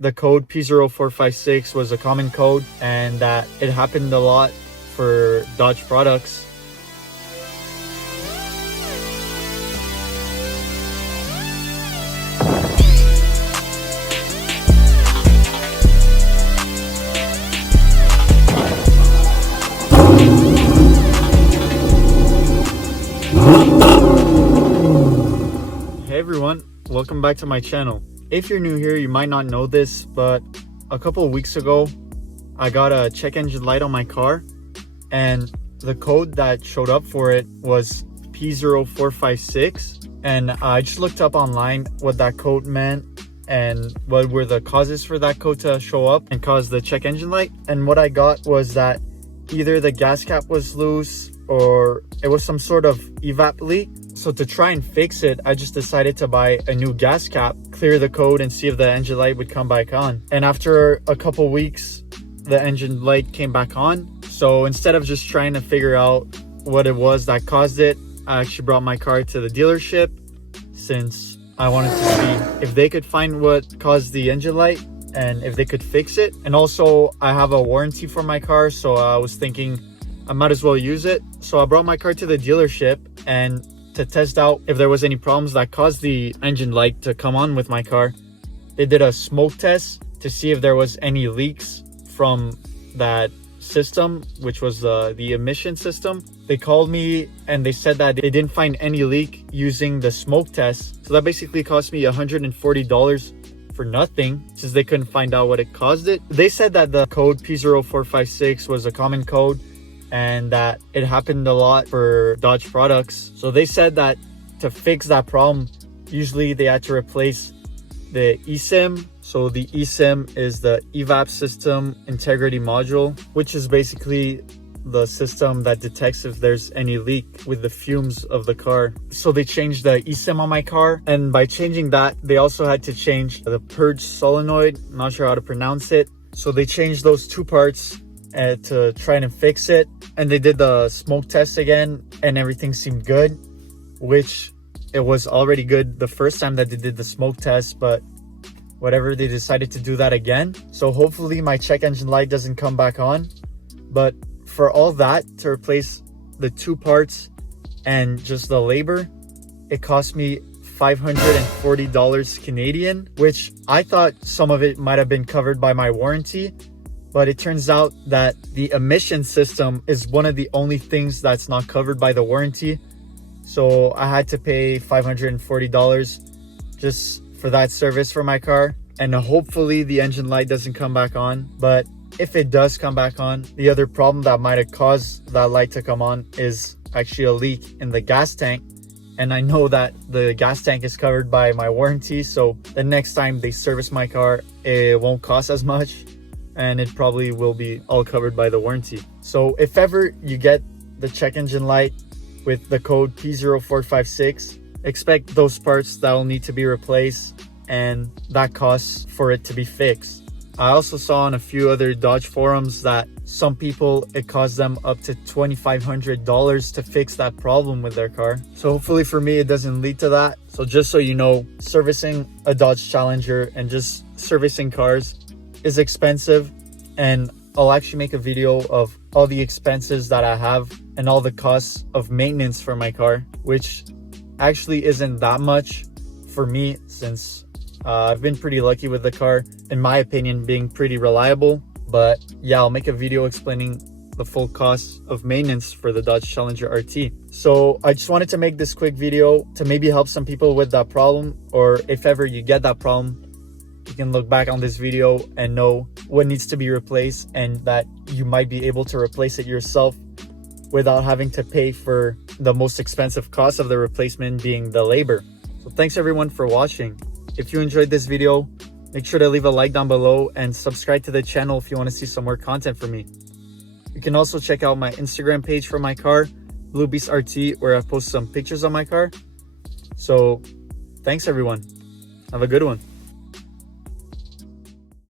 the code P0456 was a common code and that it happened a lot for Dodge products. Hey everyone, welcome back to my channel. If you're new here, you might not know this, but a couple of weeks ago I got a check engine light on my car and the code that showed up for it was P0456, and I just looked up online what that code meant and what were the causes for that code to show up and cause the check engine light. And what I got was that either the gas cap was loose or it was some sort of evap leak. So to try and fix it, I just decided to buy a new gas cap, clear the code, and see if the engine light would come back on. And after a couple weeks, the engine light came back on. So instead of just trying to figure out what it was that caused it, I actually brought my car to the dealership since I wanted to see if they could find what caused the engine light and if they could fix it. And also I have a warranty for my car, so I was thinking I might as well use it. So I brought my car to the dealership and to test out if there was any problems that caused the engine light to come on with my car. They did a smoke test to see if there was any leaks from that system, which was the emission system. They called me and they said that they didn't find any leak using the smoke test. So that basically cost me $140 for nothing since they couldn't find out what it caused it. They said that the code P0456 was a common code and that it happened a lot for Dodge products. So they said that to fix that problem, usually they had to replace the eSIM. So the eSIM is the evap system integrity module, which is basically the system that detects if there's any leak with the fumes of the car. So they changed the eSIM on my car, and by changing that, they also had to change the purge solenoid. I'm not sure how to pronounce it. So they changed those two parts to try and fix it, and they did the smoke test again and everything seemed good, which it was already good the first time that they did the smoke test, but whatever, they decided to do that again. So hopefully my check engine light doesn't come back on. But for all that, to replace the two parts and just the labor, it cost me $540 Canadian, which I thought some of it might have been covered by my warranty. But it turns out that the emission system is one of the only things that's not covered by the warranty. So I had to pay $540 just for that service for my car. And hopefully the engine light doesn't come back on. But if it does come back on, the other problem that might have caused that light to come on is actually a leak in the gas tank. And I know that the gas tank is covered by my warranty. So the next time they service my car, it won't cost as much, and it probably will be all covered by the warranty. So if ever you get the check engine light with the code P0456, expect those parts that will need to be replaced, and that costs for it to be fixed. I also saw on a few other Dodge forums that some people, it cost them up to $2,500 to fix that problem with their car. So hopefully for me, it doesn't lead to that. So just so you know, servicing a Dodge Challenger and just servicing cars is expensive, and I'll actually make a video of all the expenses that I have and all the costs of maintenance for my car, which actually isn't that much for me since I've been pretty lucky with the car, in my opinion, being pretty reliable. But yeah, I'll make a video explaining the full cost of maintenance for the Dodge Challenger RT. So I just wanted to make this quick video to maybe help some people with that problem, or if ever you get that problem, you can look back on this video and know what needs to be replaced, and that you might be able to replace it yourself without having to pay for the most expensive cost of the replacement, being the labor. So thanks everyone for watching. If you enjoyed this video, make sure to leave a like down below and subscribe to the channel if you want to see some more content from me. You can also check out my Instagram page for my car, Blue Beast RT, where I post some pictures of my car. So thanks everyone. Have a good one.